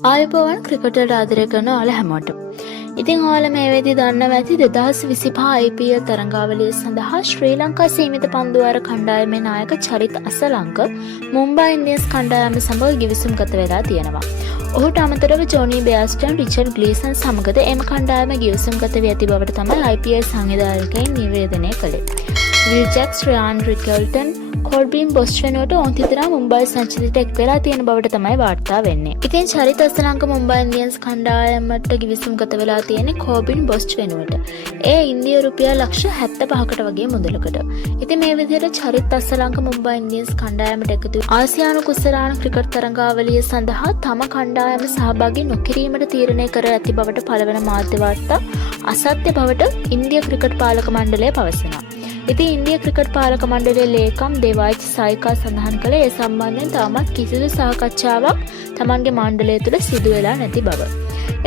ආයුබෝවන් ක්‍රිකටර් ආදරය කරන ඔයාලා හැමෝටම. ඉතින් ඔයාලා මේ වෙද්දී දන්නවා ඇති 2025 IPL තරඟාවලිය සඳහා ශ්‍රී ලංකා සීමිත පන්දුවාර කණ්ඩායමේ නායක චරිත අසලංක මුම්බයි ඉන්දියන්ස් කණ්ඩායම සමග ගිවිසුම්ගත වෙලා තියෙනවා. ඔහුට අමතරව ජෝනි බෙයාස්ටන්, රිචඩ් ග්ලීසන් සමගද එම කණ්ඩායම ගිවිසුම්ගත වී ඇති බවට තමයි IPL සංවිධායකයින් නිවේදනය කළේ. විල් ජැක්ස්, රයාන් රිකල්ටන්, කොල්බින් බොස්ච් වෙනුවට ඔවුන් තිදෙනා මුම්බයි සංචිතයට එක් වෙලා තියෙන බවට තමයි වාර්තා වෙන්නේ. ඉතින් චරිත අසලංක මුම්බයි ඉන්දියන්ස් කණ්ඩායමට ගිවිසුම්ගත වෙලා තියෙන්නේ කොල්බින් බොස්ච් වෙනුවට. ඒ ඉන්දිය රුපියල් ලක්ෂ 75කට වගේ මුදලකට. ඉතින් මේ විදිහට චරිත අසලංක මුම්බයි ඉන්දියන්ස් කණ්ඩායමට එකතු ආසියානු කුසලාන ක්‍රිකට් තරඟාවලිය සඳහා තම කණ්ඩායම සහභාගී නොකිරීමට තීරණය කර ඇති බවට පළවන මාධ්‍ය වාර්තා අසත්‍ය බවට ඉන්දිය ක්‍රිකට් පාලක මණ්ඩලය පවසනවා. ඉතින් ඉන්දිය ක්‍රිකට් පාලක මණ්ඩලයේ ලේකම් දේවායිච් සායිකා සඳහන් කළේ ඒ සම්බන්ධයෙන් තාමත් කිසිදු සාකච්ඡාවක් තමන්ගේ මණ්ඩලය තුළ සිදු වෙලා නැති බව.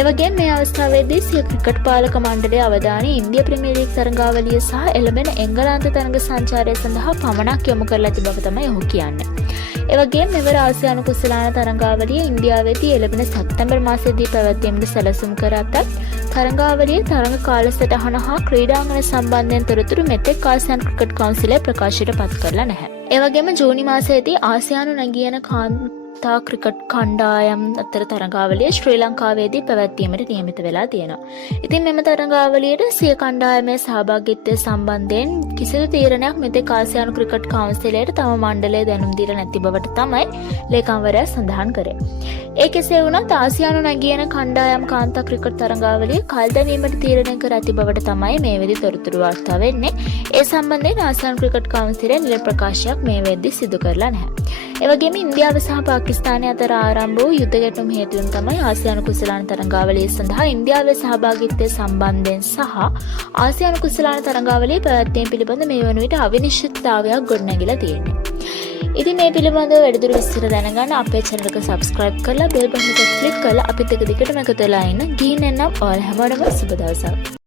එවැගේම මේ අවස්ථාවේදී සිය ක්‍රිකට් පාලක මණ්ඩලයේ අවධානය ඉන්දිය ප්‍රීමියර් ලීග් තරඟාවලිය සහ එළඹෙන එංගලන්ත තරඟ සංචාරය සඳහා පමණක් යොමු කරලා ඇති බව තමයි ඔහු කියන්නේ. එවැගේම මෙවර ආසියානු කුසලාන තරඟාවලිය ඉන්දියාවේදී එළඹෙන සැප්තැම්බර් මාසයේදී පැවැත්වීමට සැලසුම් කර අතත් තරඟාවලියේ තරඟ කාලසටහන හා ක්‍රීඩාංගන සම්බන්ධයෙන් තොරතුරු මෙතෙක් ආසියානු ක්‍රිකට් කවුන්සිලය ප්‍රකාශයට පත් කරලා නැහැ. එවැගේම ජූනි මාසයේදී ආසියානු නැගියන කාන්තා ක්‍රිකට් කණ්ඩායම් අතර තරඟාවලිය ශ්‍රී ලංකාවේදී පැවැත්වීමට නියමිත වෙලා තියෙනවා. ඉතින් මෙම තරඟාවලියට සිය කණ්ඩායමේ සහභාගීත්වය සම්බන්ධයෙන් කිසිදු තීරණයක් මෙතෙක් ආසියානු ක්‍රිකට් කවුන්සිලයට තම මණ්ඩලය දැනුම් දීලා නැති බවට තමයි ලේකම්වරයා සඳහන් කරේ. ඒ කෙසේ වුණත් ආසියානු නැගියන කණ්ඩායම් කාන්තා ක්‍රිකට් තරඟාවලිය කල් දැමීමට තීරණය කර ඇති බවට තමයි මේ වෙද්දී තොරතුරු වාර්තා වෙන්නේ. ඒ සම්බන්ධයෙන් ආසියානු ක්‍රිකට් කවුන්සිලය නිල ප්‍රකාශයක් මේ වෙද්දී සිදු කරලා නැහැ. එවැගේම ඉන්දියාව සහ පාකිස්තානය අතර ආරම්භ වූ යුද්ධ ගැටුම් හේතුවෙන් තමයි ආසියානු කුසලාන තරඟාවලිය සඳහා ඉන්දියාවේ සහභාගීත්වය සම්බන්ධයෙන් සහ ආසියානු කුසලාන තරඟාවලිය පැවැත්වීම පිළිබඳ මේ වන විට අවිනිශ්චිතතාවයක් ගොඩනැගිලා තියෙන්නේ. ඉතින් මේ පිළිබඳව වැඩිදුර විස්තර දැනගන්න අපේ channel එක subscribe කරලා bell button එක click කරලා අපිත් එක්ක දිගටම එකතු වෙලා ඉන්න. ගිහින් එන්නම් ඔයාලා හැමෝටම සුබ දවසක්.